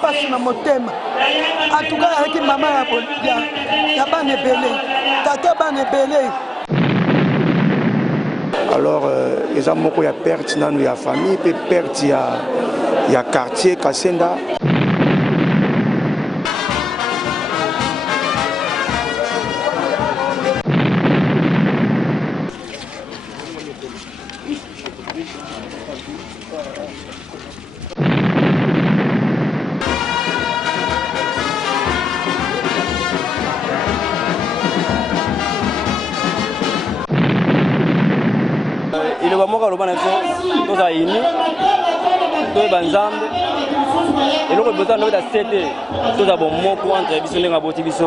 Passe na motema en tout cas avec maman ya bana ebele tata bana ebele. Alors eza moko ya perte nanu ya famille pe perte ya quartier Kasenda. Il va mourir le tous à Ini, tous Banzambe, et l'autre besoin de la CT, tous à bon mot pour entrer, bisous les rabotis bisous.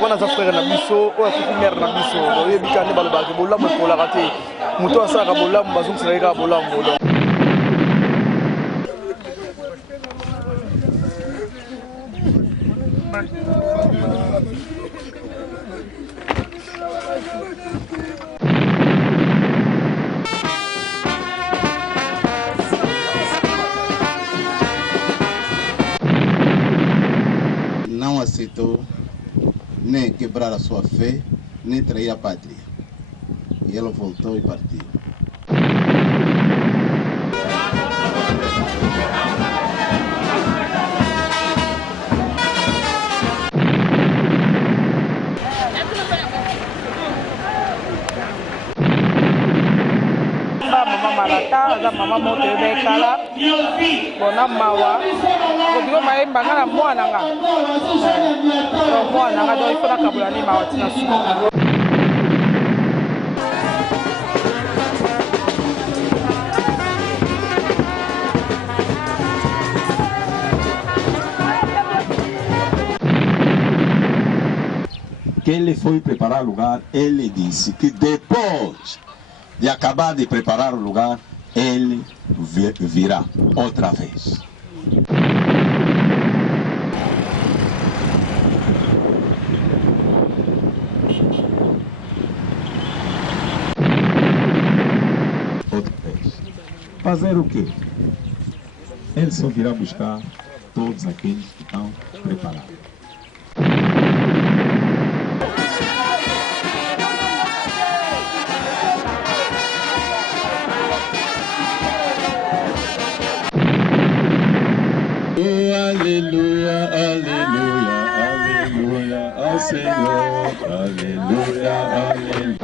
On a frère na biso o akufi mère na biso o yebika ne balobaki bolamu pour la rater moto asaka bolamu bazongisa bolamu. Não aceitou nem quebrar a sua fé, nem trair a pátria. E ela voltou e partiu. Mama malata, za mama moto bekala, bona mawa, kodiro maemba ngala mwana nga. Mwana nga do ifuna kabula ni mawa tina su. Que ele foi preparar o lugar, ele disse que depois de acabar de preparar o lugar, ele virá outra vez. Outra vez. Fazer o quê? Ele só virá buscar todos aqueles que estão preparados. Aleluia, aleluia, aleluia, ao Senhor, aleluia, aleluia.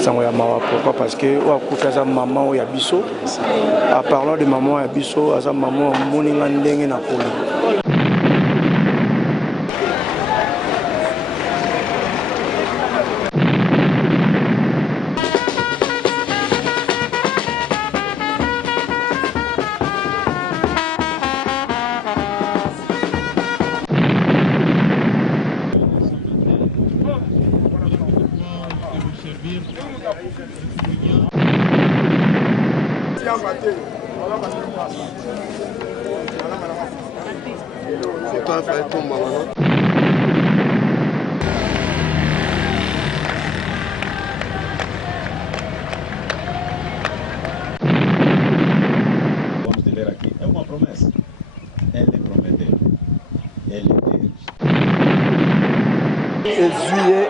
Sango ya mawa, pourquoi? Parce que o akufi aza maman o ya biso. En parlant de maman ya biso, aza maman moninga ndenge na koli. C'est pas fait pour moi, vamos ler aqui, é uma promessa. Ele prometeu. Ele Deus.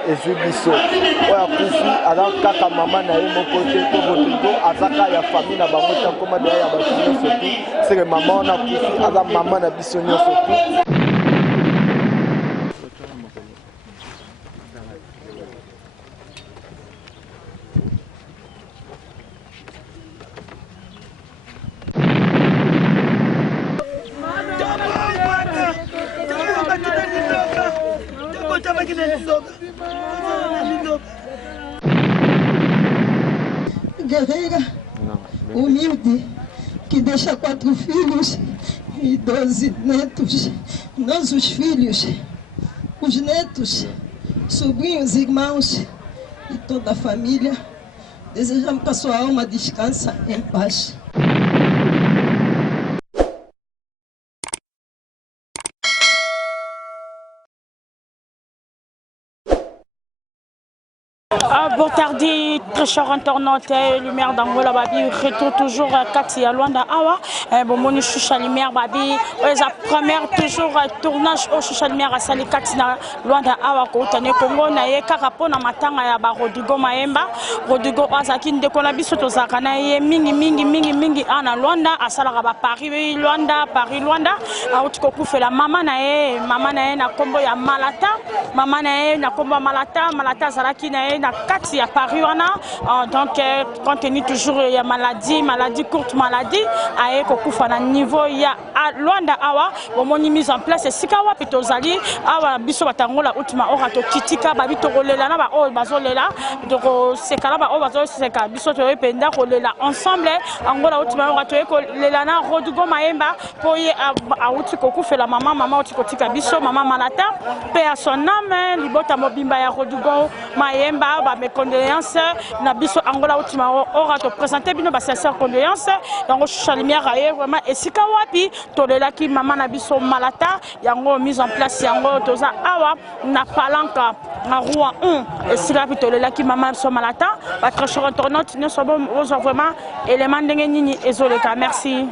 Ezu biso oya kufi aza kaka mama na ye moko te to botingo azaka ya famille na bango ta koma de ya bato nyonso tu seke mama wana kufi aza mama na biso nyonso tu. Guerreira, humilde, que deixa 4 filhos e 12 netos. Nós, os filhos, os netos, sobrinhos, irmãos e toda a família, desejamos que a sua alma descanse em paz. Bon tardi, très cher internaute, lumière d'Angola babi, retour toujours Kati à Luanda Awa. Bon moni choucha lumière babi, la première toujours tournage au choucha lumière à Sali Kati na Luanda Awa ko tane Congo na ye karapo na matanga ya ba Rodrigo Maemba. Rodrigo azaki ndeko na biso to zakana ye mingi ana Luanda asala ba Paris Luanda auti ko kufela mama na ye na kombo ya Malata, mama na ye na kombo Malata zalaki na ye na Kati à Paris donc compte tenu toujours il y a courte maladie à ekokufa na niveau ya Luanda Awa bomoni mise en place sikawa pitozali awa biso batangola ultima ora to kitika babito kolela na ba o bazolela donc sekala ba o bazoseka biso to ependa kolela ensemble angola ultima ora to kolela na Rodrigo Maemba po ye auti kokufa la mama uti kotika biso mama Malata paix à son âme libota mobimba ya Rodrigo Maemba mes condoléances na biso angola ultima ora to présenter bino ba sincère condoléances donc chalimière aye vraiment esika wapi tolela ki mama na biso Malata yango mise en place yango toza awa na palanka na roi 1 esika wapi tolela ki mama biso Malata ba très cher internaute ne so bon vraiment élément ndenge nini ezoleka merci.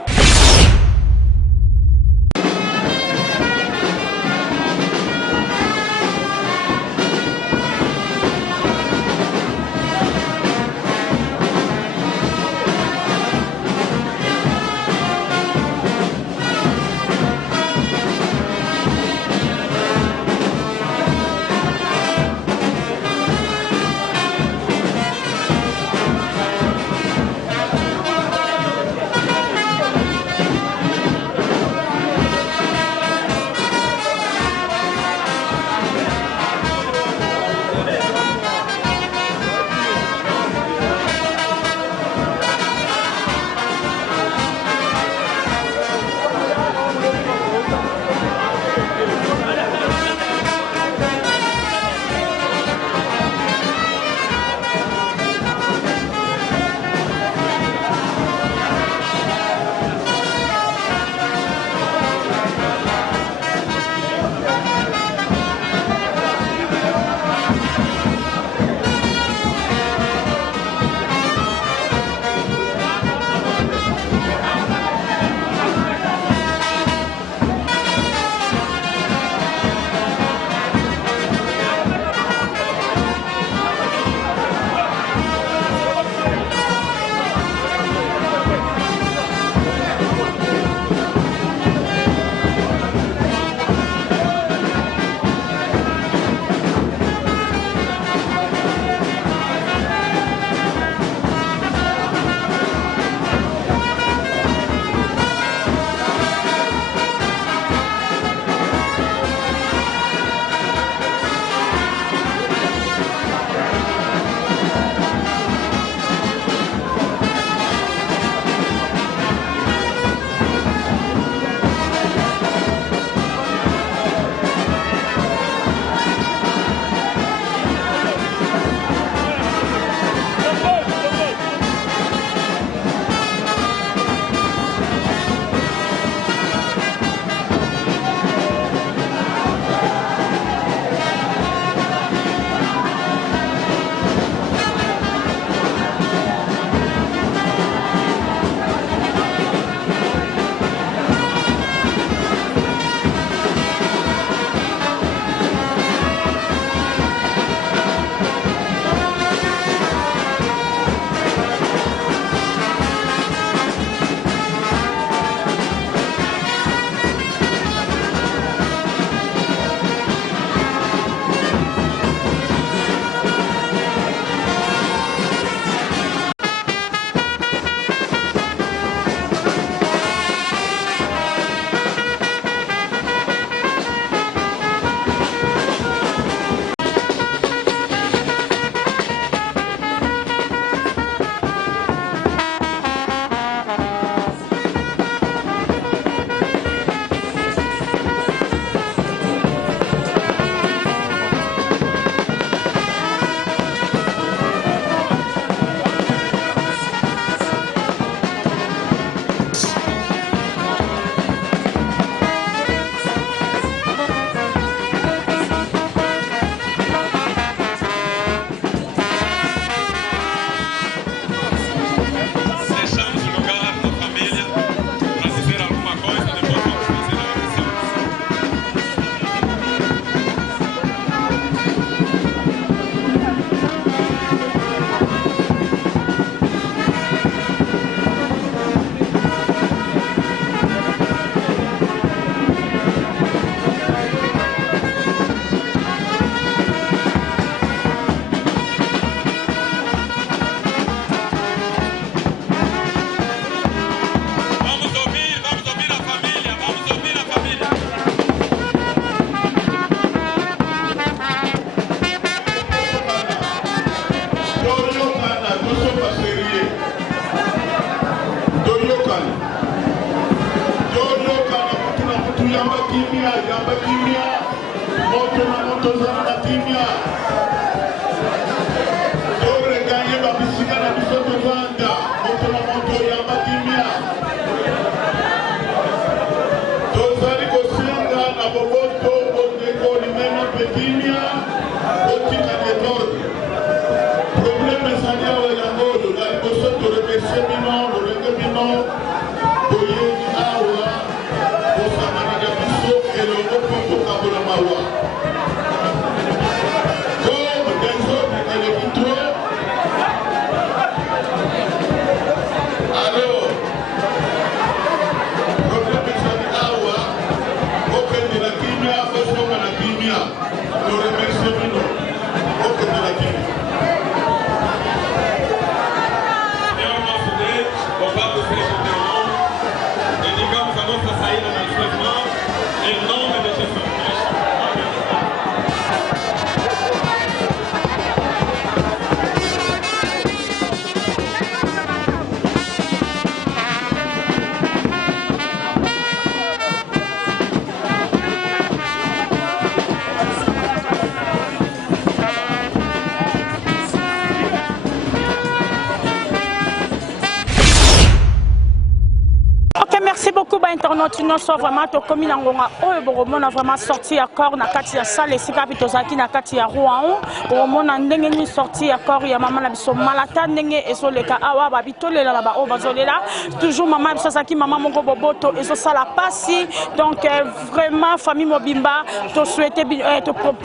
internautes nyonso vraiment tokomi na ngonga oyo bokomona vraiment sorti ya corps na kati ya salle esika pi tozalaki na kati ya Rouen bokomona ndenge nini sorti ya corps ya mama na biso malata ndenge ezoleka awa babitolela na baoyo bazolela toujours mama na biso azalaki mama moko boboto ezosala pasi donc vraiment famille mobimba to souhaiter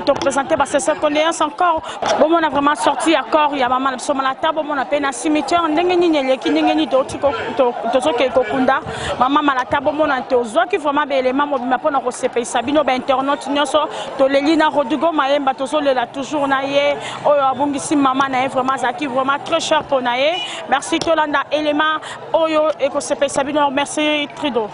to présenter ba sincère condoléances encore bomona vraiment sorti ya corps ya mama na biso malata bomona pe na cimetière ndenge nini eleki ndenge nini tozoke kokunda mama malata bomona tozwaki vraiment baélément mobimba mpona kosepelisa bino bainternaute nyonso toleli na Rodrigo Mayemba tozolela toujours na ye oyo abungisi mama na ye vraiment azalaki vraiment très cher mpona ye merci tolanda élément oyo ekosepelisa bino merci Trido.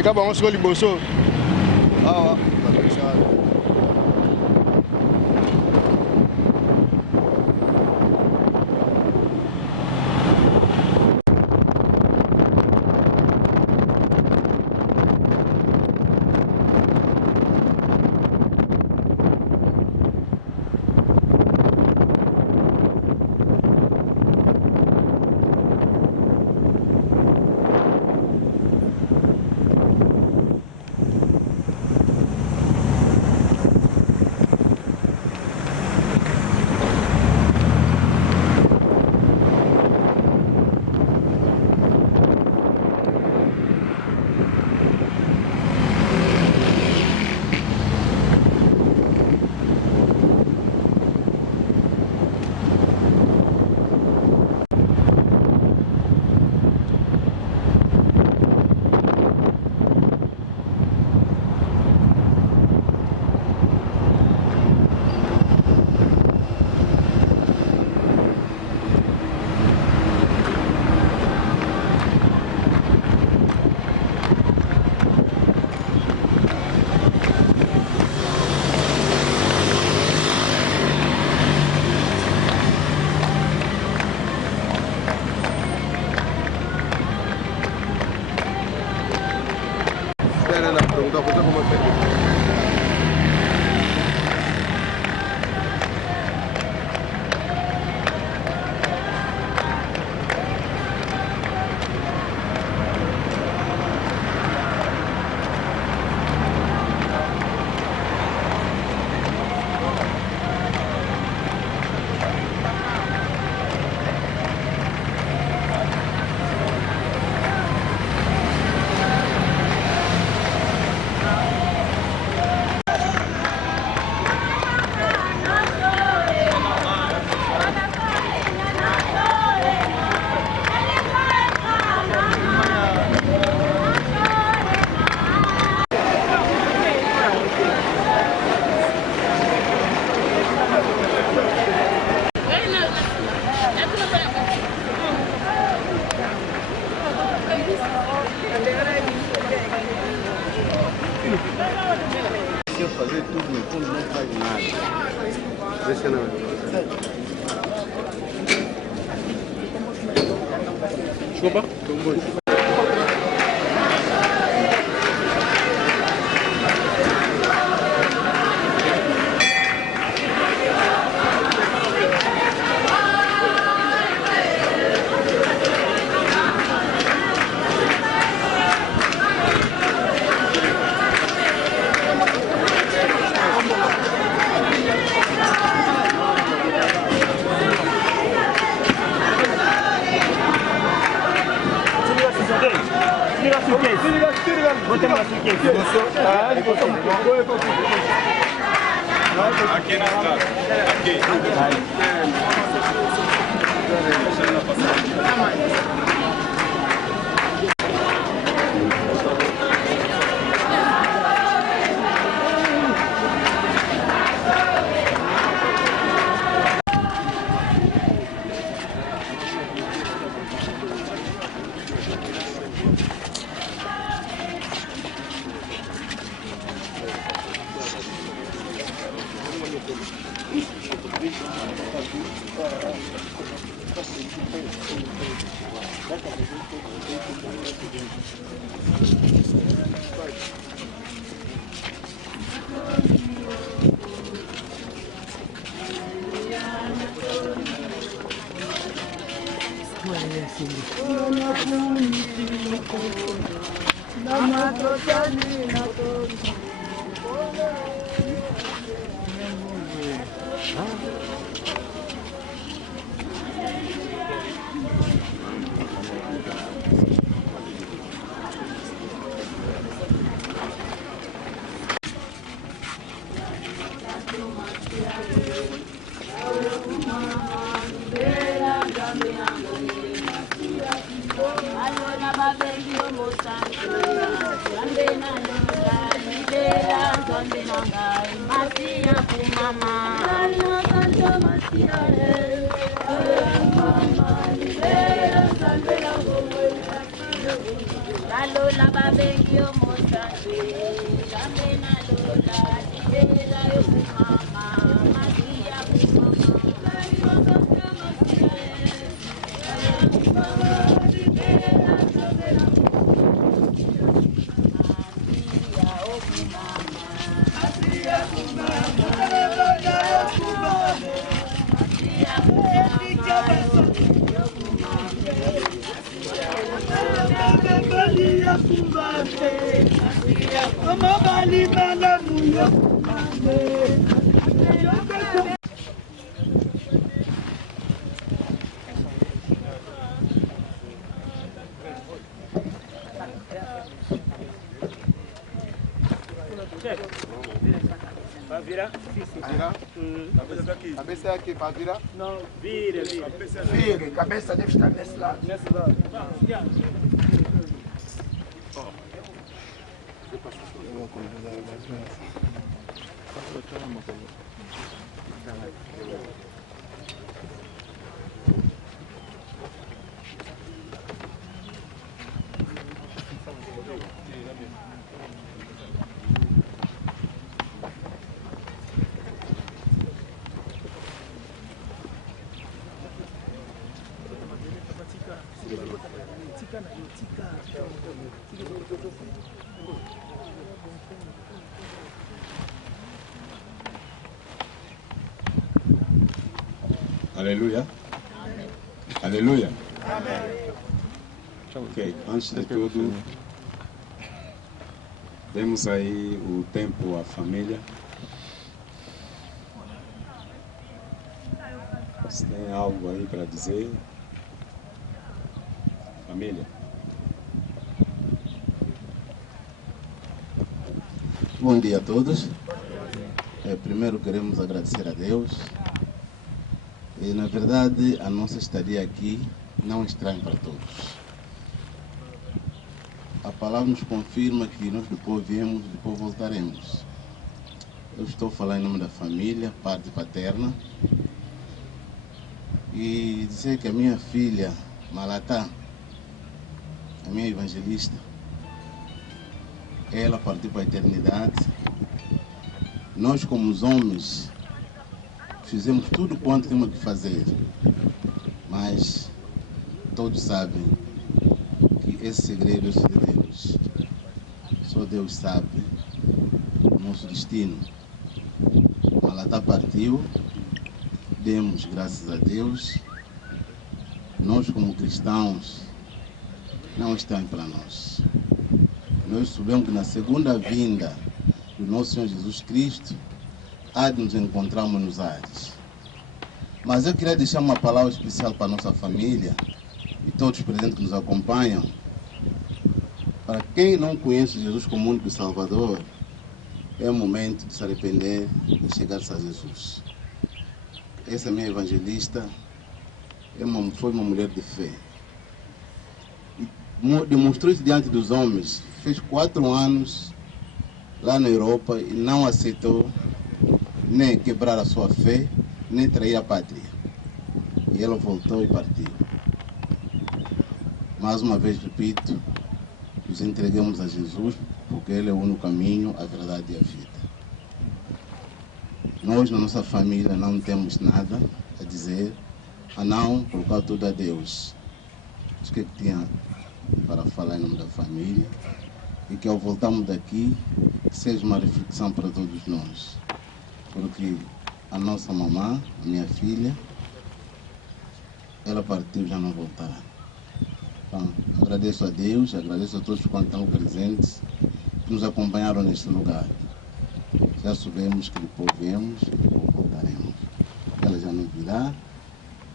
leka bango siko liboso awa fazer tudo no fundo não faz nada. Deixa não. Desculpa. Aqui na casa. Aqui. Lola Babengio Cabeça aqui, para virar? Não, vira. Vire, cabeça deve estar nesse lado. Aleluia. Aleluia. Ok, antes de tudo, demos aí o tempo à família. Se tem algo aí para dizer, família. Bom dia a todos. Primeiro queremos agradecer a Deus. E, na verdade, a nossa estadia aqui não é estranha para todos. A palavra nos confirma que nós depois viemos, depois voltaremos. Eu estou falando em nome da família, parte paterna. E dizer que a minha filha, Malatá, a minha evangelista, ela partiu para a eternidade. Nós, como os homens, fizemos tudo quanto temos que fazer, mas todos sabem que esse segredo é de Deus. Só Deus sabe o nosso destino. Malatá partiu, demos graças a Deus. Nós, como cristãos, não estamos para nós. Nós sabemos que na segunda vinda do nosso Senhor Jesus Cristo, há de nos encontrarmos nos ares. Mas eu queria deixar uma palavra especial para a nossa família e todos os presentes que nos acompanham. Para quem não conhece Jesus como único Salvador, é o momento de se arrepender e chegar-se a Jesus. Essa minha evangelista foi uma mulher de fé. Demonstrou isso diante dos homens. Fez 4 anos lá na Europa e não aceitou nem quebrar a sua fé, nem trair a pátria. E ela voltou e partiu. Mais uma vez repito, nos entregamos a Jesus, porque Ele é o único caminho, a verdade e a vida. Nós, na nossa família, não temos nada a dizer, a não colocar tudo a Deus. Isso que tinha para falar em nome da família, e que ao voltarmos daqui, seja uma reflexão para todos nós. Porque a nossa mamã, a minha filha, ela partiu, já não voltará. Então, agradeço a Deus, agradeço a todos quantos estão presentes, que nos acompanharam neste lugar. Já sabemos que depois viemos e depois voltaremos. Ela já não virá,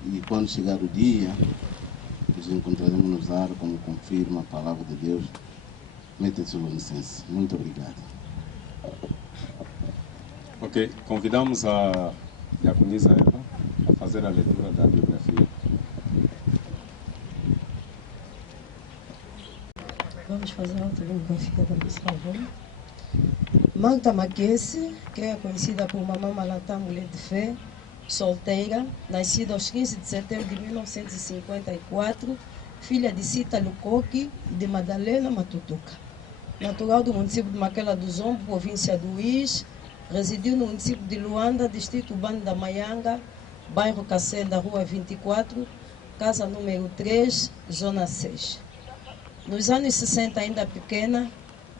e quando chegar o dia, nos encontraremos nos ar, como confirma a palavra de Deus. Mete sua licença. Muito obrigado. Ok, convidamos a diaconisa Eva a fazer a leitura da biografia. Vamos fazer a autobiografia da nossa avó. Magda Maquesse, que é conhecida por Mamã Malatá, mulher de fé, solteira, nascida aos 15 de setembro de 1954, filha de Cita Lucoque e de Madalena Matutuca. natural do município de Maquela do Zombo, província do Uís, residiu no município de Luanda, distrito urbano da Maianga, bairro Cacenda, rua 24, casa número 3, zona 6. Nos anos 60, ainda pequena,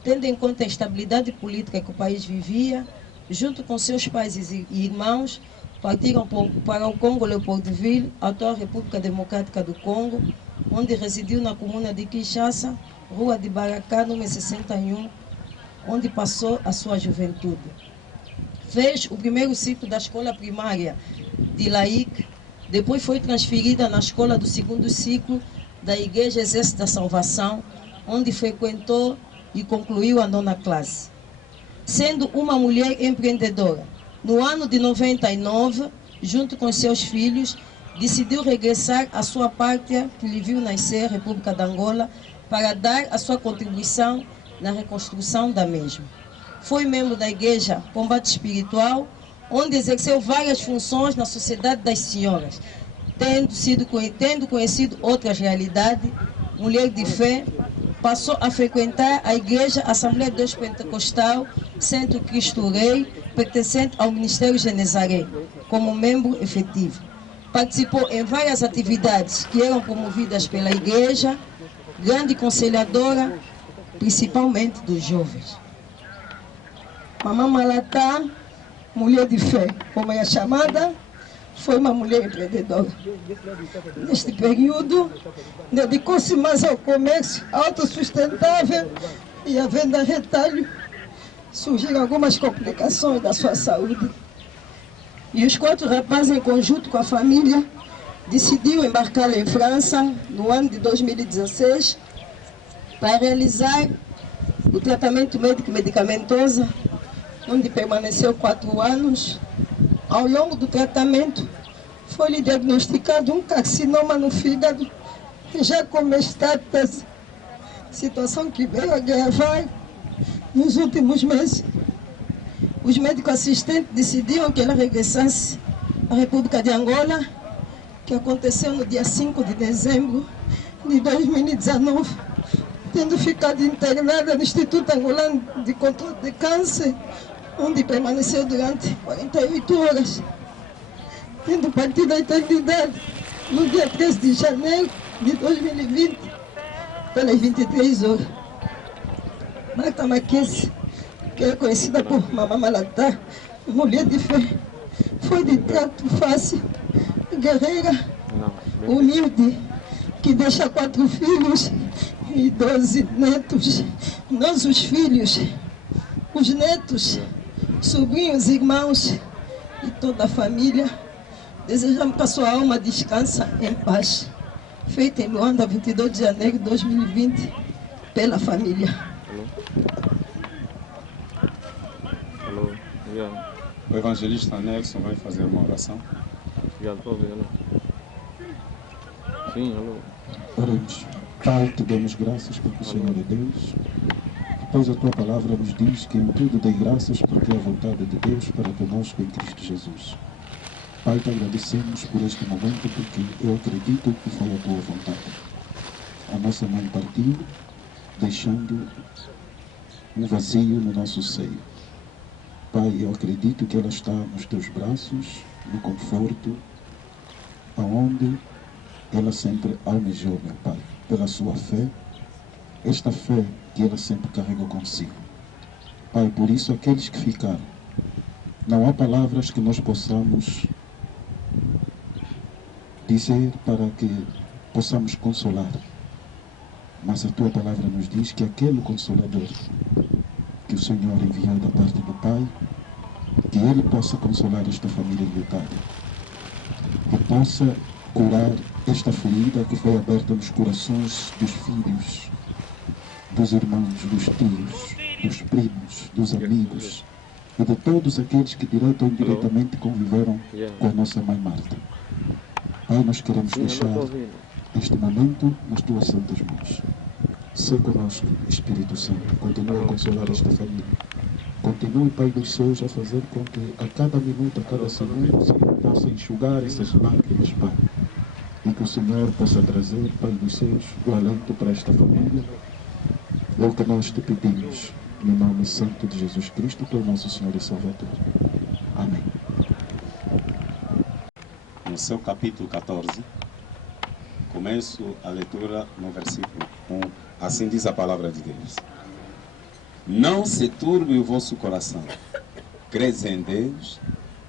tendo em conta a instabilidade política que o país vivia, junto com seus pais e irmãos, partiram para o Congo Leopoldville, atual República Democrática do Congo, onde residiu na comuna de Kinshasa, rua de Baracá, número 61, onde passou a sua juventude. Fez o primeiro ciclo da escola primária de Laik, depois foi transferida na escola do segundo ciclo da Igreja Exército da Salvação, onde frequentou e concluiu a 9ª classe. Sendo uma mulher empreendedora, no ano de 99, junto com seus filhos, decidiu regressar à sua pátria que lhe viu nascer, República de Angola, para dar a sua contribuição na reconstrução da mesma. Foi membro da Igreja Combate Espiritual, onde exerceu várias funções na Sociedade das Senhoras, tendo conhecido outras realidades, mulher de fé, passou a frequentar a Igreja Assembleia de Deus Pentecostal, Centro Cristo Rei, pertencente ao Ministério Genezaré, como membro efetivo. Participou em várias atividades que eram promovidas pela Igreja, grande conselhadora, principalmente dos jovens. Mamãe Malatá, mulher de fé, como é chamada, foi uma mulher empreendedora. Neste período, dedicou-se mais ao comércio autossustentável e à venda retalho. Surgiram algumas complicações da sua saúde. E os 4 rapazes, em conjunto com a família, decidiu embarcar em França no ano de 2016 para realizar o tratamento médico medicamentoso, onde permaneceu 4 anos. Ao longo do tratamento, foi-lhe diagnosticado um carcinoma no fígado, que já com metástase, situação que veio agravar nos últimos meses. Os médicos assistentes decidiram que ela regressasse à República de Angola, que aconteceu no dia 5 de dezembro de 2019, tendo ficado internada no Instituto Angolano de Controle de Câncer, onde permaneceu durante 48 horas, tendo partido da eternidade no dia 13 de janeiro de 2020, pelas 23 horas. Marta Maquese, que é conhecida por Mamãe Malatá, mulher de fé, foi de trato fácil, guerreira, humilde, que deixa 4 filhos e 12 netos. Nós, os filhos, os netos, sobrinhos, irmãos e toda a família, desejamos que a sua alma descanse em paz. Feita em Luanda, 22 de janeiro de 2020, pela família. Alô. O evangelista Nelson vai fazer uma oração. Sim, alô. Oremos. Pai, te damos graças porque o Senhor é Deus. Pois a tua palavra nos diz que em tudo dei graças porque é a vontade de Deus para conosco em Cristo Jesus. Pai, te agradecemos por este momento porque eu acredito que foi a tua vontade. A nossa mãe partiu, deixando um vazio no nosso seio. Pai, eu acredito que ela está nos teus braços, no conforto, aonde ela sempre almejou, meu Pai, pela sua fé, esta fé que ela sempre carregou consigo. Pai, por isso aqueles que ficaram, não há palavras que nós possamos dizer para que possamos consolar, mas a tua palavra nos diz que aquele Consolador que o Senhor enviou da parte do Pai, que Ele possa consolar esta família enlutada, que possa curar esta ferida que foi aberta nos corações dos filhos, dos irmãos, dos tios, dos primos, dos amigos e de todos aqueles que direto ou indiretamente conviveram com a nossa mãe Marta. Pai, nós queremos deixar este momento nas tuas santas mãos. Sê conosco, Espírito Santo, continua a consolar esta família. Continue, Pai dos céus, a fazer com que a cada minuto, a cada segundo, o Senhor possa enxugar essas lágrimas, Pai. E que o Senhor possa trazer, Pai dos céus, o alento para esta família. É o que nós te pedimos, no nome santo de Jesus Cristo, que é o nosso Senhor e Salvador. Amém. No seu capítulo 14, começo a leitura no versículo 1. Assim diz a palavra de Deus. Não se turbe o vosso coração. Credes em Deus,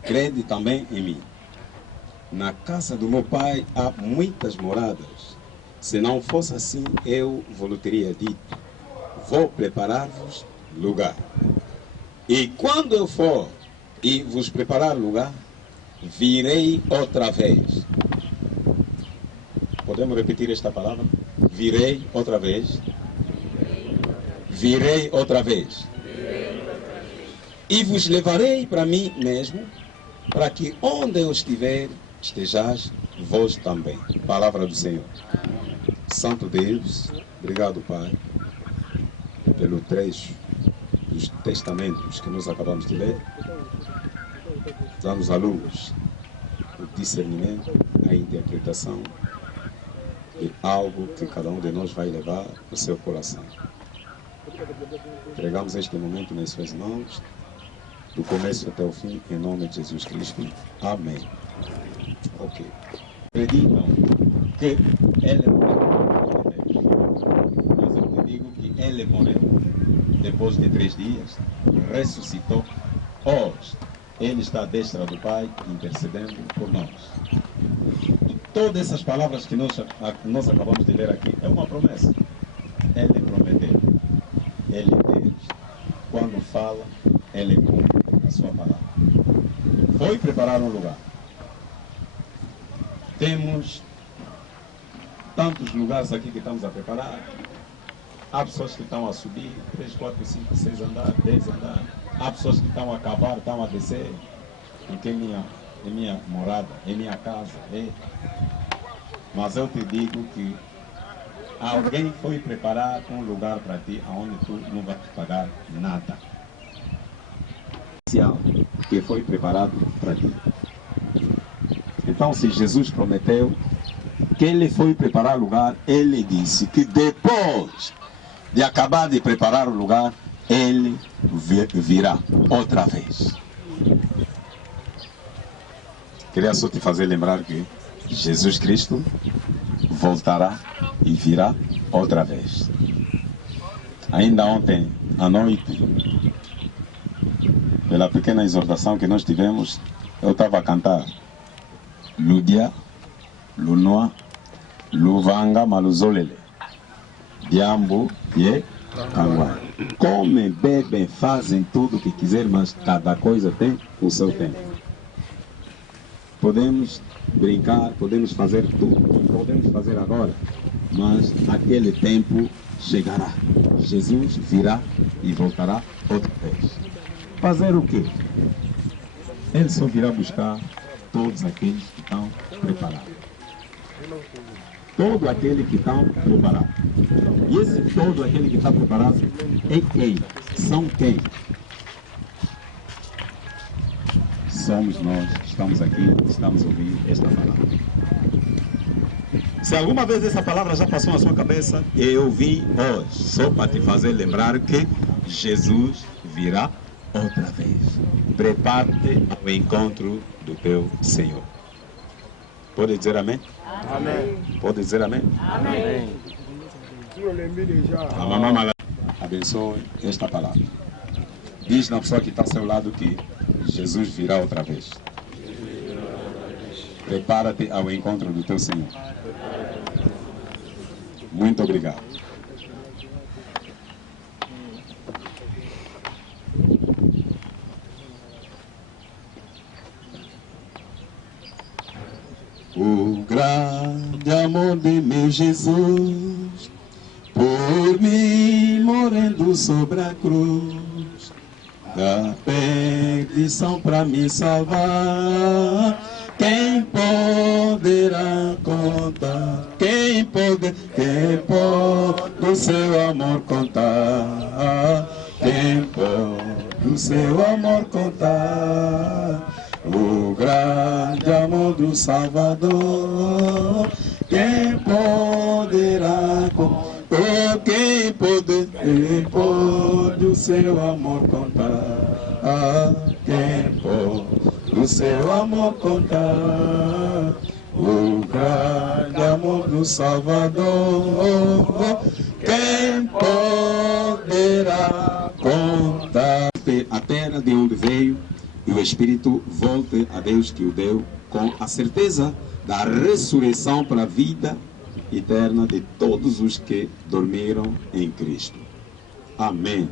crede também em mim. Na casa do meu pai há muitas moradas. Se não fosse assim, eu vos teria dito. Vou preparar-vos lugar. E quando eu for e vos preparar lugar, virei outra vez. Podemos repetir esta palavra? Virei outra vez. Virei outra vez. E vos levarei para mim mesmo, para que onde eu estiver, estejais vós também. Palavra do Senhor. Santo Deus, obrigado, Pai, pelo trecho dos testamentos que nós acabamos de ler. Dá-nos a luz, o discernimento, a interpretação de algo que cada um de nós vai levar no seu coração. Entregamos este momento nas suas mãos, do começo até o fim, em nome de Jesus Cristo. Amém. Ok. Acreditam que ele morreu. Mas eu te digo que ele morreu. Depois de 3 dias, ressuscitou. Hoje, ele está à destra do Pai, intercedendo por nós. E todas essas palavras que nós acabamos de ler aqui, é uma promessa. Ele prometeu. Ele é Deus. Quando fala, ele cumpre a sua palavra. Foi preparar um lugar. Temos tantos lugares aqui que estamos a preparar. Há pessoas que estão a subir 3, 4, 5, 6 andares, 10 andares. Há pessoas que estão a acabar, estão a descer. Porque é minha morada, é minha casa. É. Mas eu te digo que alguém foi preparar um lugar para ti, onde tu não vai pagar nada. Que foi preparado para ti. Então, se Jesus prometeu que ele foi preparar o lugar, ele disse que depois de acabar de preparar o lugar, ele virá outra vez. Queria só te fazer lembrar que Jesus Cristo voltará e virá outra vez. Ainda ontem à noite, pela pequena exortação que nós tivemos, eu estava a cantar Ludia, Lunoa, Luvanga, Maluzolele, Diambo, Ye, Kangwa. Comem, bebem, fazem tudo o que quiser, mas cada coisa tem o seu tempo. Podemos brincar, podemos fazer tudo o que podemos fazer agora, mas aquele tempo chegará. Jesus virá e voltará outra vez. Fazer o quê? Ele só virá buscar todos aqueles que estão preparados. Todo aquele que está preparado. E esse todo aquele que está preparado é quem? São quem? Somos nós que estamos aqui, estamos ouvindo esta palavra. Se alguma vez essa palavra já passou na sua cabeça, eu vim hoje só para te fazer lembrar que Jesus virá outra vez. Prepare-te ao encontro do teu Senhor. Pode dizer amém? Amém. Pode dizer amém? Amém. A mamãe abençoe esta palavra. Diz na pessoa que está ao seu lado que Jesus virá outra vez. Prepara-te ao encontro do teu Senhor. Muito obrigado. O grande amor de meu Jesus, por mim morrendo sobre a cruz, da perdição para me salvar. Quem poderá contar? Quem pode o seu amor contar? Quem pode o seu amor contar? O grande amor do Salvador, quem poderá contar? Quem pode quem pode o seu amor contar? Quem pode o seu amor contar? O grande amor do Salvador, quem poderá contar? A terra de onde veio e o Espírito volte a Deus que o deu, com a certeza da ressurreição para a vida eterna de todos os que dormiram em Cristo. Amém.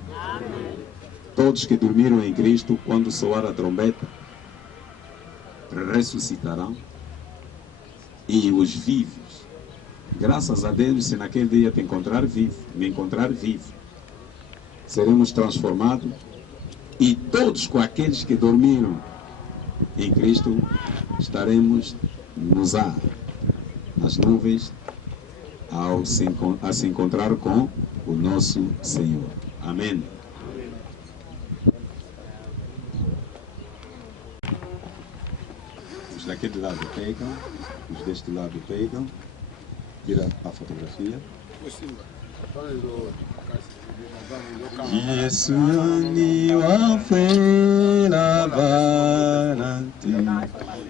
Todos que dormiram em Cristo, quando soar a trombeta, ressuscitarão. E os vivos, graças a Deus, se naquele dia te encontrar vivo, me encontrar vivo, seremos transformados, e todos com aqueles que dormiram em Cristo estaremos nos ar, nas nuvens, a se encontrar com o nosso Senhor. Amém. Os daquele lado pegam, os deste lado pegam, vira a fotografia. Yesu ni wafela banati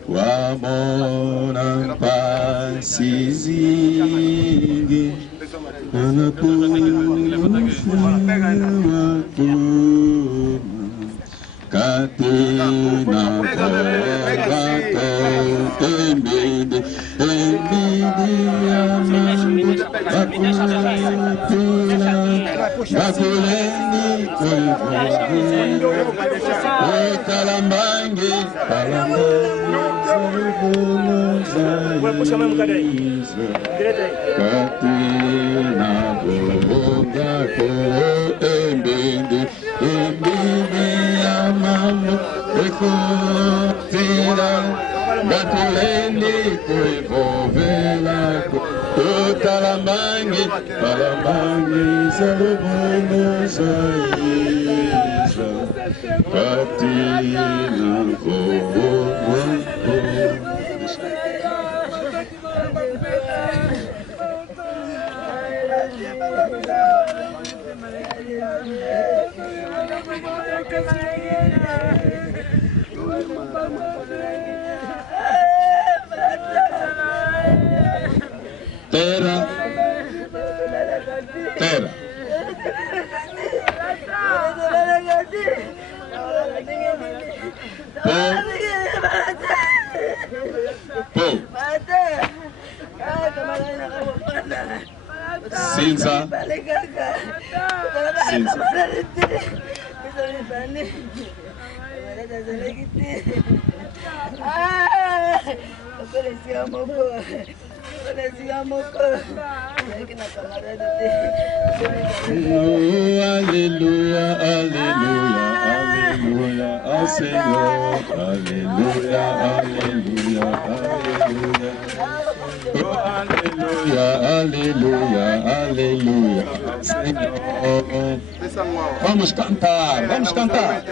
wamona pasizingi katena Terra, terra. Cinza. Aleluia, aleluia, aleluia ao Senhor. Aleluia, aleluia, aleluia. Aleluia, aleluia, aleluia ao Senhor. Vamos cantar, vamos cantar.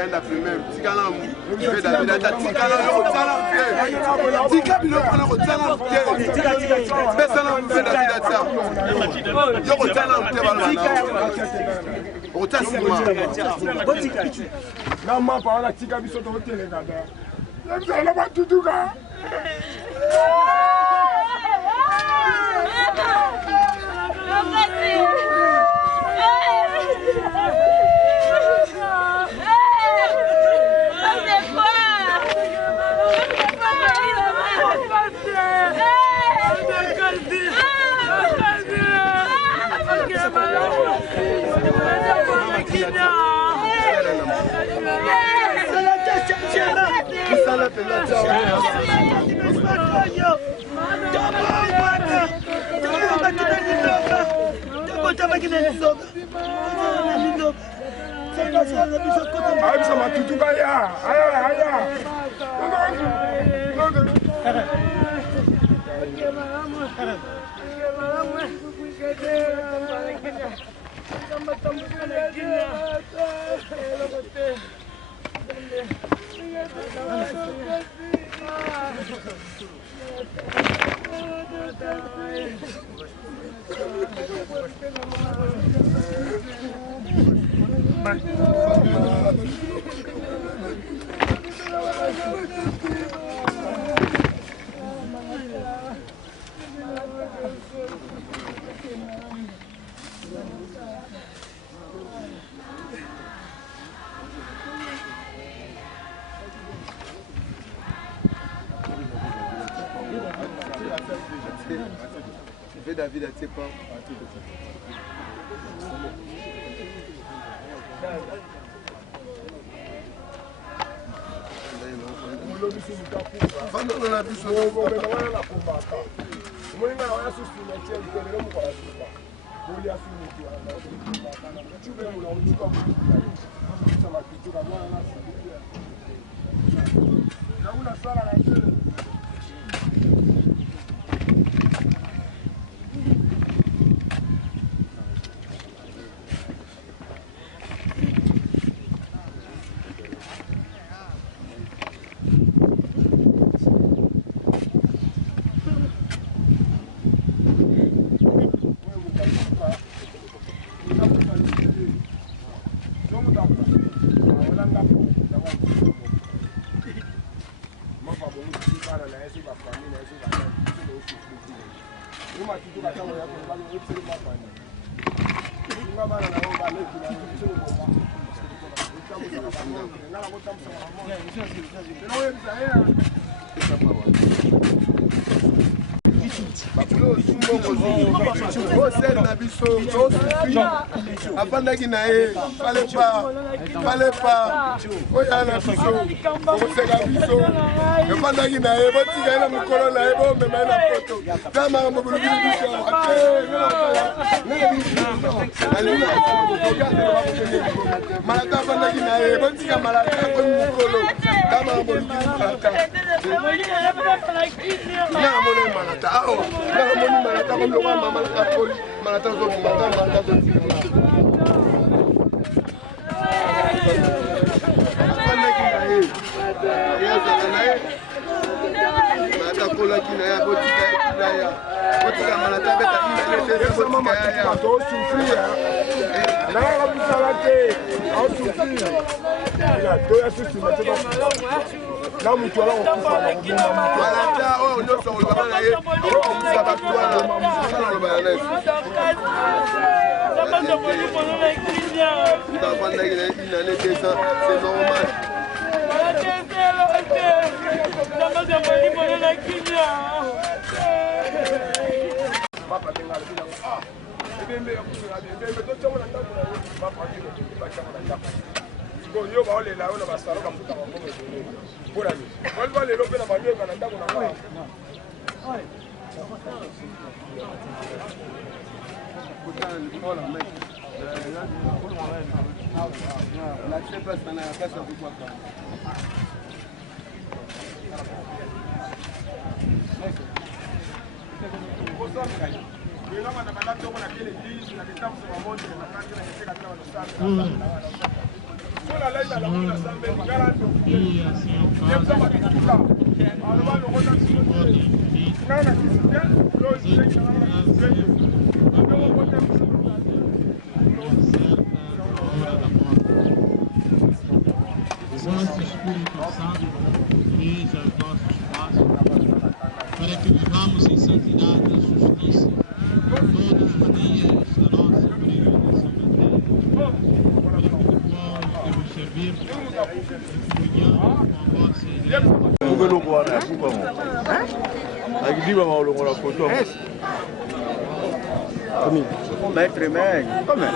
David a ses pas. Apandaki na ye, fallait pas. Oya na biso, oseka biso. Apandaki na ye, botika na mukolo na ye, bo mema na poto. Kama mbulu biso, malata apandaki na ye, botika malata kwa mukolo. Kama mbulu malata. Na mone malata, aho. Na mone malata kwa mlo mama malata poli. Malata zo malata zo. C'est normal. Vosso Espírito Santo, veja os nossos passos, para que vivamos em santidade e justiça todos os dias da nossa peregrinação na terra, para que de bom eu vos servir e comunhão com a vossa igreja. Maître Meg, comment?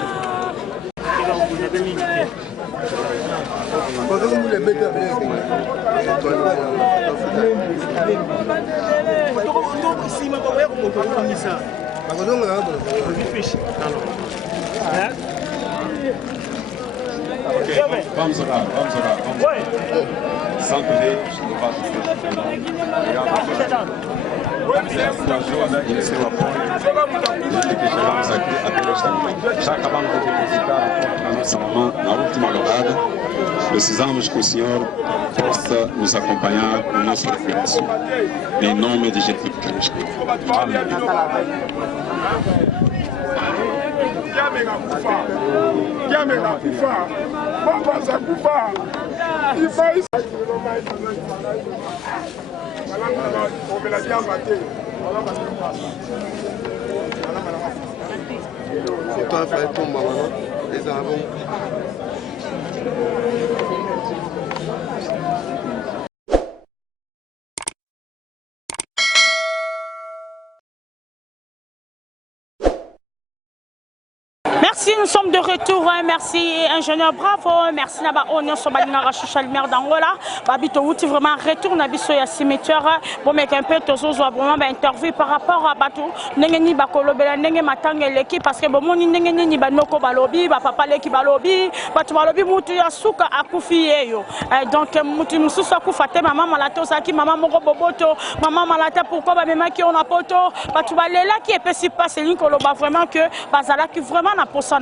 Vamos orar. Santo Rei, e seu apoio, desde que chegamos aqui até esta noite. Já acabamos de depositar a nossa mamã na última rodada. Precisamos que o Senhor possa nos acompanhar no nosso regresso. Em nome de Jesus Cristo. Amém. Merci, nous sommes de retour. Merci, ingénieur Bravo. Merci, Naba Onyo Sobalina Rachoucha Lumière d'Angola. Babito Outi vraiment retourne à Bisso ya cimetière. Bon, mais un peu tous autres vraiment interview par rapport à Batou. Nengeni Bakolobela, Nenge Matang et l'équipe parce que bon, Nengeni Banoko Balobi, Papa Leki Balobi, Batu Balobi Moutou Yasuka Akufi yo. Donc, Moutou Moussousa Koufate, maman Malato Saki, maman Moko Boboto, maman Malata, pourquoi Bamema qui on a poto, Batu Balela qui est pessi pas, c'est Ninkoloba vraiment que Bazala qui vraiment n'a pas ça.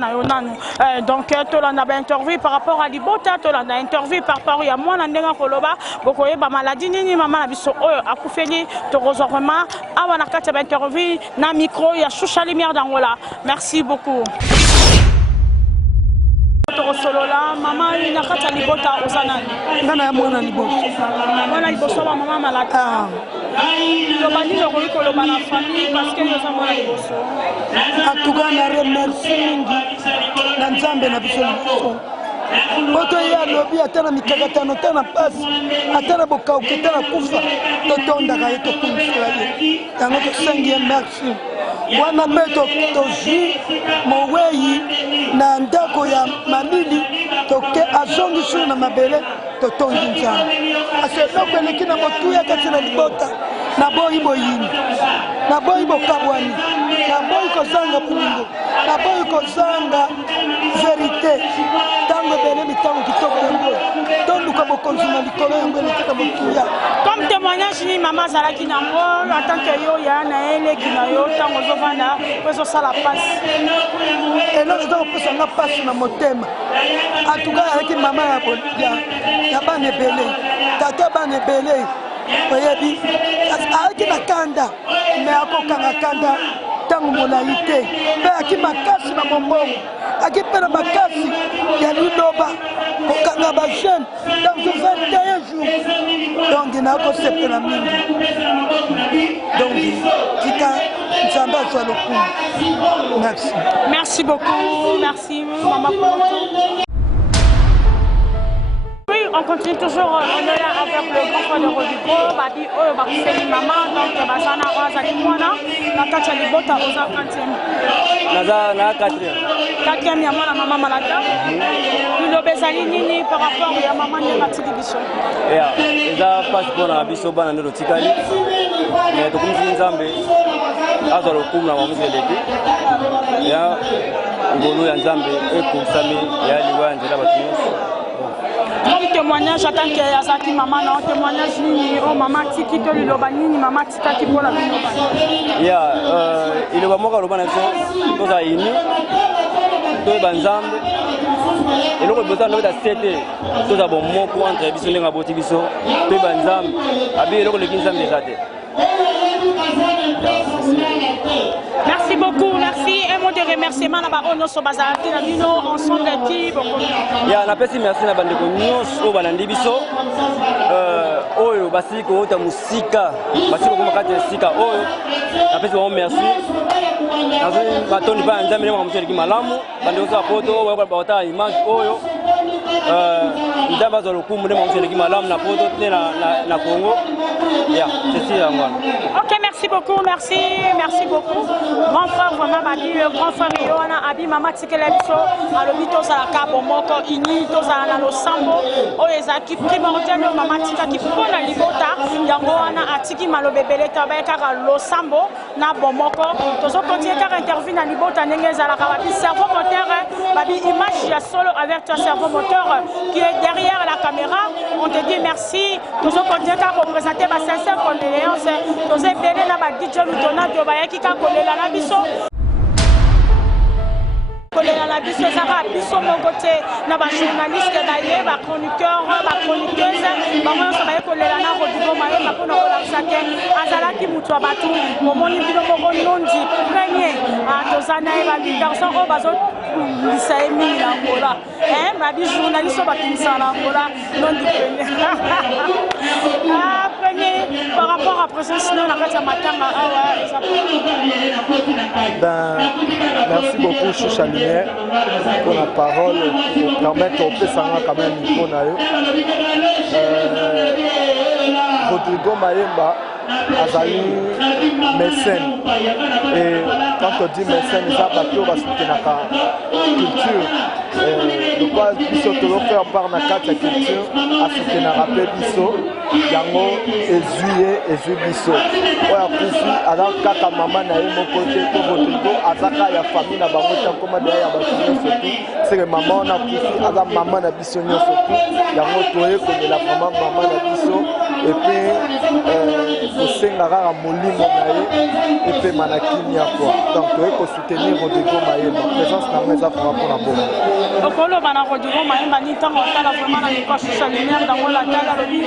Donc, tu l'as interviewé par rapport à Libota, tu l'as interviewé par rapport à moi, Nandenga Koloba, Bokoye, maladie, ni maman, Abisso, Akoufeli, tu reçois vraiment, avant la carte d'interview, na micro, il y a Choucha Lumière d'Angola. Merci beaucoup. Maman, il y a carte Libota aux ananas. Nana, moi, Libota. Moi, Libota, maman, malade. Le bani, le rôle que le ban la famille, parce que nous avons la Libota. En tout cas, on remercie Nzambe na biso liboso. Boto ya lobi atana mikakatano tana pasi atana bokauke tana kufa totondaka ye tokumisela ye yango tosengi merci wana mpe tozwi moweyi na ndako ya malili toke azongi suru na mabele totongi nzambe ase eloko eleki na motuya kati na libota naboyi boyini naboyi bokabwani naboyi kozanga bolingo naboyi kozanga verite tango ebele mitango kitoko yango tonduka bokonzi na likolo yango eleki na motuya comme témoignage ni mama azalaki nango en tant que yo ya na eleki na yo ntango ozovanda po ezosala pasi eloko eza kopesanga pasi na motema atuka ayaki mama ya bana ebele tata bana ebele oyebi ayaki na kanda me akokanga kanda ntango molai te mpe ayaki makasi na mombongo ayaki mpe na makasi ya liloba kokanga bajeune dans 21 jours donc nakosepela mingi donc tika nzambe azwa lokumu merci. Merci beaucoup, merci maman Poto. On continue toujours, on est là avec le grand frère de Rodigo, Babi Bakufeli Maman, donc Basana Oazaki Mwana, Nakacha Libota Oza 4e. Naza na 4e. 4e ya mwana maman Malata. Bilo bezali nini par rapport ya maman Nekati Biso. Ya, eza passe pour na biso bana ndo tikali. Mais to kumisi nzambe azo lokumu na mamuzi eleki. Ya ngolo ya nzambe ekusami ya liwa nzela batu. Donc témoignage en tant que Yazaki maman, non témoignage ni oh maman tiki to liloba ni maman tika ki pour la liloba. Ya, il va moka loba na so to za ini to banzambe. Et le besoin de la CT, to za bon moko entre biso lenga boti biso to banzambe. Abi le le kinzambe déjà te. Merci beaucoup, merci. Un mot de remerciement à Ono Sobazarati, ensemble d'équipe. Ya, na pesi merci na bandeko nyonso balandi biso. Oyo basiko ota musika, basiko kuma kati sika oyo. Na pesi bon merci. Nazo batoni pa nzambe mo muteli malamu, bandeko sa poto oyo ba image oyo. Nzambe zo lokumu mo muteli malamu na poto na Congo. Ya, c'est ça moi. OK, merci beaucoup, merci beaucoup. Grand frère vraiment Babi, le grand frère Yoana Abi mama tikela biso alobito za la cabo moko ini to za na losambo o ezaki primordial mama tika ki pona libota yango wana atiki malobebele tabe kaka losambo na bomoko tozo continuer car interview na libota ndenge za la Babi cerveau moteur Babi image ya solo avec ton cerveau moteur chroniqueur qui est derrière la caméra. On te dit merci. Nous avons continué à représenter ma sincère condoléance. Nous avons béni na ba DJ Lutona de Bayaki ka kolela na biso. Kolela na biso ezaka biso moko te na ba journaliste baye ba chroniqueur ba chroniqueuse bango nyonso baye kolela na Rodrigo Mayemba mpona kolakisa te azalaki moto ya bato momoni bino moko nondi premier toza na ye bagarson oyo bazolisa ye mingi na Angola babi journaliste oyo batumisaka na Angola nondi premier par rapport à présence na kati ya matanga awa eza merci beaucoup Choucha Lumière pour la parole pour permettre au Pessanga quand même micro na yo. Rodrigo Mayemba azali mécène et quand on dit mécène ça bato basoutenaka culture de quoi biso tolofaire par na kati ya culture asoutenaka mpe biso yango ezwi biso oyo akufi aza kaka mama na ye moko te to Rodrigo azaka ya famille na bango te nkoma deya ya bato nyonso tu seke mama wana akufi aza mama na biso nyonso tu yango toye kolela vraiment mama na biso epuis kosenga kaka molimo na ye epema na kimia kwa donc toye kosoutenir Rodrigo Mayemba présence na ngo eza vraiment mpona bongo okoloba na Rodrigo Mayemba ni ntango otala vraiment na mikoa Choucha Lumière dango la tala alobi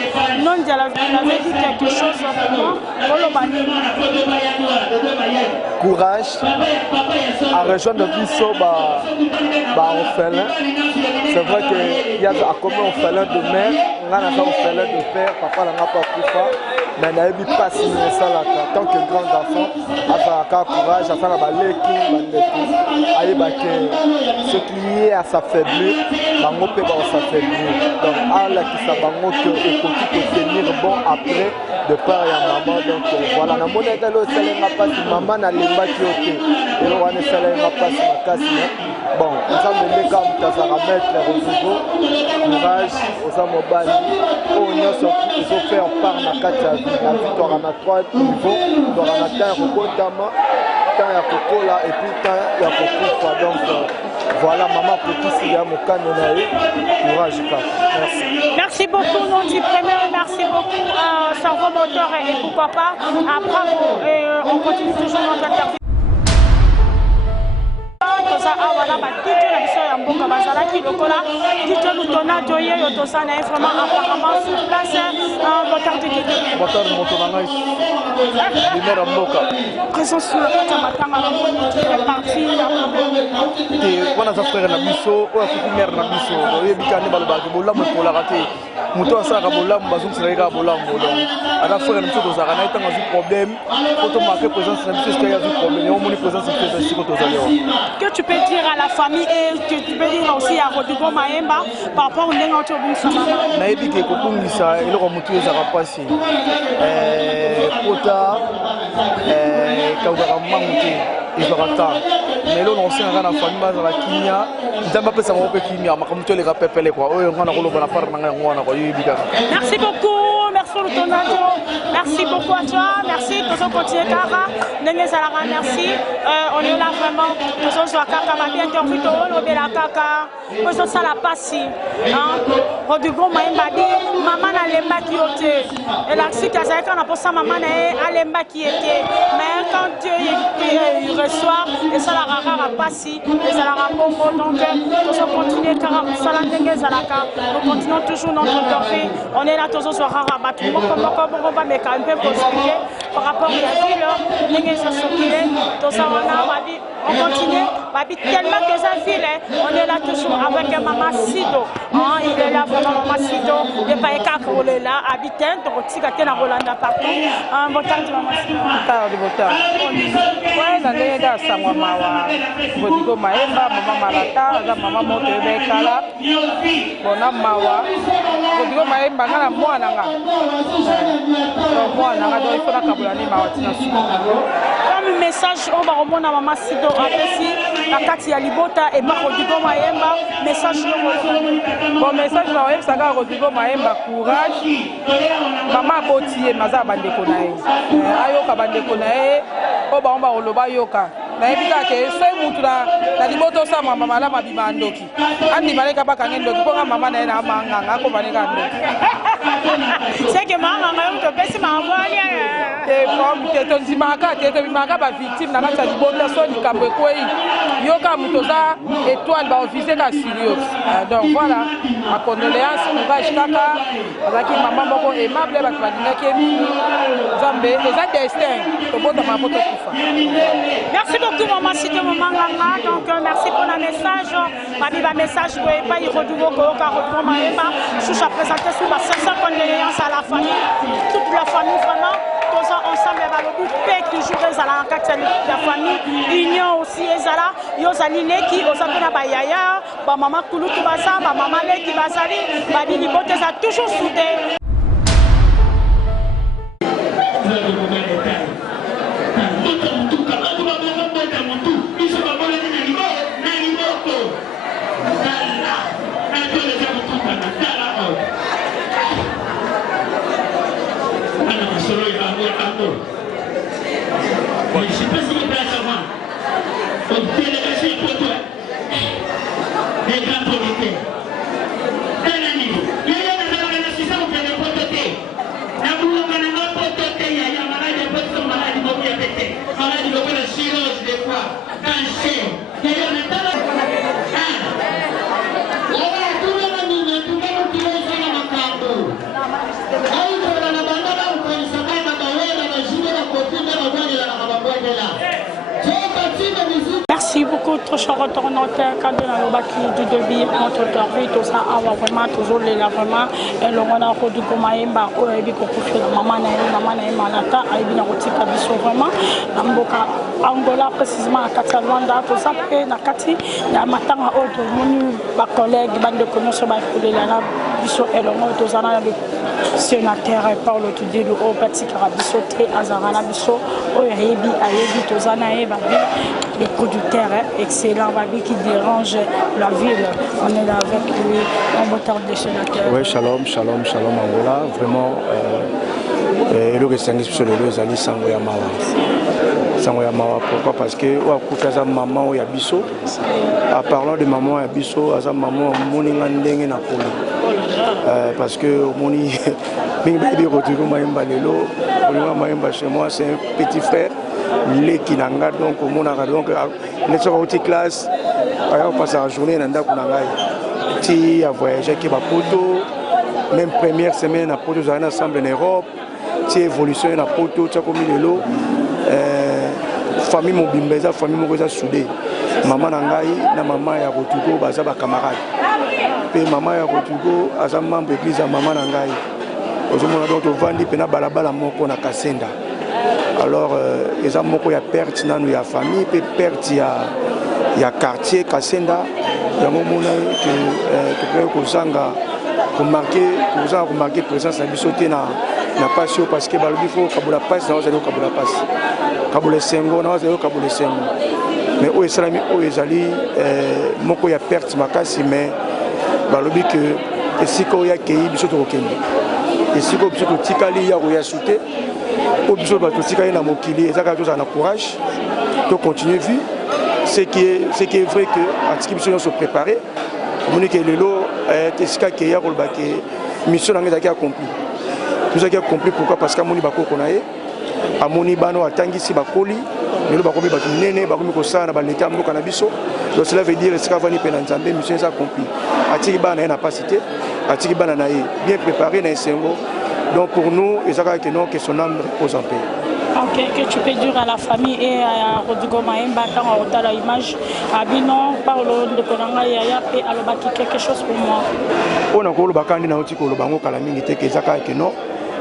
nondi avait dit quelque chose pour moi okoloba nini courage à rejoindre biso orphelin. C'est vrai qu'il y a comme orphelin de mère, on a un orphelin de père, papa n'a pas kufa, mais n'a pas signé ça là. Tant que grand garçon, à faire courage, à faire la balai, ce qui est à s'affaiblir, bango peut s'affaiblir. Donc à la qui s'abango que et continue de tenir bon après de père et maman. Donc voilà, na monnaie de l'eau, c'est la passe maman n'a les bâtis au thé. Et l'on a c'est la passe ma casse. Bon, on s'en met comme ça va mettre Rodrigo, courage, on s'en mobile. On y a sorti, ils ont fait en part na katia la victoire en a 3 niveaux, donc on a atteint Rokotama, tant ya Kokola et puis tant ya Kokufa. Donc voilà, maman petit si ya mokano na ye, courage pas. Merci. Merci beaucoup, non du premier, merci beaucoup, cerveau moteur et pourquoi pas. Bravo, et on continue toujours notre interview. Voilà, DJ na biso ya mboka bazalaki lokola DJ Lutona Doye yo tosana vraiment apparemment sur place motard de Guédé. Motard moto na ngai. Numéro mboka. Présence sur la carte matanga na moni qui fait partie la te wana za frère na biso oya kuku mère na biso oyebikani balobaki bolamu ekolaka te moto asalaka bolamu bazongisaka kaka bolamu donc ana frère na biso tozalaka na ye ntango azwi problème po tomarke présence na biso esika azwi problème yango omoni présence na biso esiko tozali awa. Que tu peux dire à la famille et que tu peux dire aussi à Rodrigo Mayemba par rapport au ndenge oti obungisa mama nayebi ke kobungisa eloko motu ezalaka mpasi kota kaukaka mangu te ezwaka temps mais lelo naosengaka na famille bazala kimia nzambe apesa bango mpe kimia makambo to eleka pepele kwa oyo nga na koloba na part na ngai yango wana kwa yoyebi kaka. Merci beaucoup, merci Lutonadio, merci beaucoup à toi, merci Tozo Kotier Kara, Nene Zalara, merci. On est là vraiment, Tozo Kaka, ma bien interview, Tozo Bela Kaka, Tozo Sala Passi, Rodrigo Mayemba dit, maman n'a lemba qui était, et la suite à ça, quand on a posé maman n'a lemba qui était, mais quand Dieu il reçoit, et ça la rara Passi, et ça la rapombo, donc Tozo continuer Kara, Sala Nene Zalaka, nous continuons toujours notre interview, on est là, Tozo Rara, mais quand même possible par rapport à la ville, on continue, tellement que ça file, on est là toujours avec Maman Sido, il est là vraiment Maman Sido, il n'y a pas de cas là, habitant, donc il y a des Rolanda partout, un votant de Maman Sido. Par du votant. Oui, dans les gars, ça m'a Rodrigo Mayemba, Maman Malata, Maman Montebekala, Bona Mawa, Rodrigo Mayemba, Nana Moananga. Moananga, donc il faut la Kabulani Mawatina. Comme message, on va remonter à Maman Sido, après la Katia Libota et Rodrigo Mayemba, message bon message Mayemba, ça va Rodrigo Mayemba, courage. Maman Botier, Maza Bandeko Nae. Ayoka Bandeko Nae, Oba Omba Oloba Yoka. nayebi kaka soki mutu na liboto osamwa mama la mabima ndoki andimaleka bakange ndoki mponga mama na ye na manganga akobaneka ndoki seke manganga yo topesi mangwani te tondimaka te tobimaka bavictime na kati ya liboto so likambo ekwei yoka mutu oza étoile baofise ka sirios donc voilà ma condoléance courage kaka azalaki mama moko aimable bato balingaki ye mingi nzambe eza destin tobotama po tokufa. Merci beaucoup maman Sidi Manganga, donc merci pour le message. Babiba message pour pas y redouveau koyoka redouveau maema. Choucha présenté sous ma sincère condoléance à la famille, toute la famille vraiment. Tous ensemble va le but paix toujours ezala en quatre la famille, union aussi ezala yozali leki ozakona ba yaya, ba maman kulutu basa, ba maman leki basali, ba dili bote ça toujours soudé. Je ne sais pas si vous pouvez savoir. Une délégation pour toi. Des grands producteurs. Quel niveau? Il y a un assistant qui est prototé. La boule qui est prototé, il y a un malade qui est malade qui est pété. Malade qui est la cirrhose des fois. Cancer. Il y a un talent. Merci beaucoup, trop cher retournateur, quand on a bâti du débit, entre le tout ça, on va vraiment toujours les lavements, et le monde a rendu comme Maïmba, ou et qu'on couche la maman et Manata, et bien on biso vraiment, Namboka, Angola précisément à Catalanda, tout ça, et Nakati, il y a matin à autre, mon collègue, bande de connaissances, pour la biso, et le monde, tout ça, le sénateur, Paul Tudelu, au petit carabiso, très azarana biso, au Rébi, à Rébi, tout ça, le producteur excellent, qui dérange la ville. On est là avec lui, en moteur de sénateur. Oui, shalom, shalom, shalom Angola. Vraiment, le ressentis sur le lieu, Zali Sangoya Mawa. Sangoya Mawa, pourquoi? Parce que Ouakoukaza maman ou Yabiso, en parlant de maman Yabiso, Aza maman, Moni Ngandenge na Poli. Parce que Moni, Mingbabi Rodrigo Maïmba Lelo, Rodrigo Maïmba chez moi, c'est un petit frère. Les qui n'ont pas donc au monde donc les sorties classe on passe la journée dans kunangai ti a voyagé qui va poto même première semaine à poto dans ensemble en Europe ti évolution na poto tu comme lelo famille mobimbeza famille mokoza soudé maman nangai na maman ya Rotugo baza ba camarade pe maman ya Rotugo aza membre église maman nangai ozomona donc vandi pena balabala moko na Kasenda. Alors, les amis qui ont perdu dans la famille, puis perdu il y a quartier Kasenda, il y a un moment que marquer présence de la bisoté na passion parce que il faut que la passe, nous allons que la passe. Kabule Sengo, nous allons Kabule Sengo. Mais au Islami, au Isali, moko ya perdu makasi, mais balobi que si ko ya kei bisoto okende. Et si ko bisoto tikali ya roya souté. Au besoin de tout na mokili et ça a un courage de continuer vie. Ce qui est vrai que à ce qui se préparer, monique les lots est ce qui a mission qui accompli. Tout ça qui a accompli pourquoi parce qu'à moni bako konae, à moni bano atangi si bakoli, le bakomi batu nene bakomi ko sana ba leta mbo kanabiso. Donc cela veut dire ce qu'avani penanzambe mission ça accompli. Atiki bana na pas cité, atiki bana na bien préparé na sengo. Donc pour nous, il s'agit que non, que son âme repose en paix. Ok, que tu peux dire à la famille et à Rodrigo Maïmba quand on a l'image, à Binon, Paolo de Konanga Yaya et à l'Obaki quelque chose pour moi. On a encore le Bakandi Nautiko, le Bango Kalamini, que Zaka que non,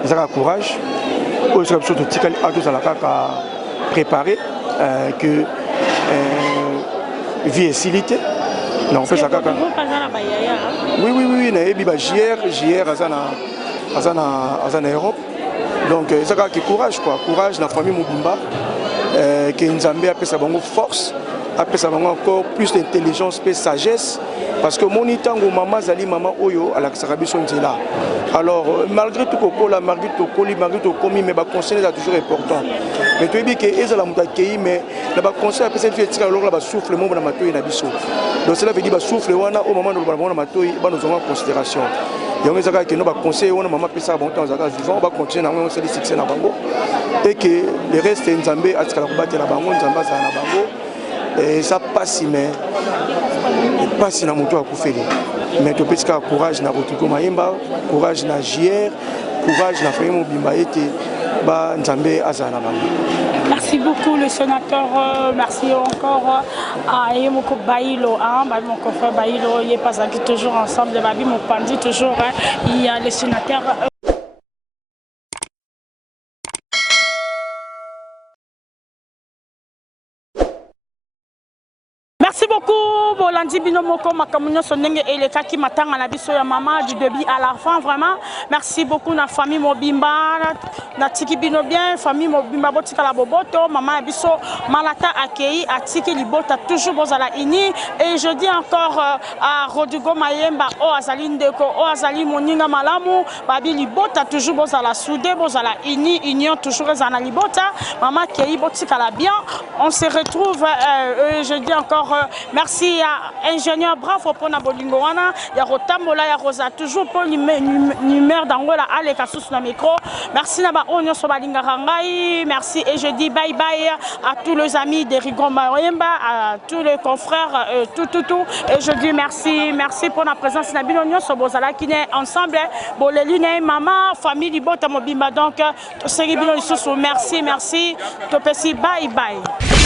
Zaka courage. On se retrouve tout à tous à la caca préparé, que vie est silité. Non, on fait ça caca. Oui, oui, oui, Naebi, JR, Azana Europe. Donc, ça a courage, quoi. Courage, la famille Mubimba, qui Nzambé a fait sa bonne force apesa bango encore plus d'intelligence et sagesse parce que moni tango maman zali maman oyo alakisaka biso nzela. Alors malgré tout kokola malgré tout koli malgré tout komi mais ba conseil est toujours important. Mais tu dis que ezala muta kei mais na ba conseil apesa tu etika lokala ba souffle mo na matoi na biso. Donc cela veut dire ba souffle wana au moment de na matoi ba nous en considération. Il y a des gens qui conseillé on maman pesa bon temps zaka vivant ba continuer na c'est le succès na bango et que le reste nzambe atikala kubatela bango nzamba za na bango. Et ça passe, mais passe dans mon toit à Koufeli. Mais tu peux avoir courage dans votre Maïmba, courage dans JR, courage dans Frémo Bimbaete, Nzambe Azana. Merci beaucoup le sénateur, merci encore à Yemoko Baïlo, mon confrère Baïlo, il est pas toujours ensemble, Babi Mopandi toujours, il y a le sénateur. Merci beaucoup, Bolandi Binomoko, Makamunyo Sonenge et les Kaki Matanga, la biso ya maman du début à la fin, vraiment. Merci beaucoup, la famille Mobimba, la Tiki Bino bien, famille Mobimba, Botika la Boboto, maman Biso, Malata Akei, Atiki Libota, toujours Bozala Ini. Et je dis encore à Rodrigo Mayemba, O Azali Ndeko, O Azali Moninga Malamu, Babi Libota, toujours Bozala Soudé, Bozala Ini, Union, toujours Zana Libota, maman Kei, Botika la bien. On se retrouve, je dis encore, merci à ingénieur bravo pour na bolingo wana ya rotambola ya rosa toujours pour numéro d'angola ale kasus na micro merci na ba onyo so balinga rangai merci et je dis bye bye à tous les amis de Rigon Mayemba à tous les confrères tout et je dis merci pour la présence na binonyo so bozala qui est ensemble bolelune maman famille libota mobimba donc to seri bino lisusu merci to pesi bye bye.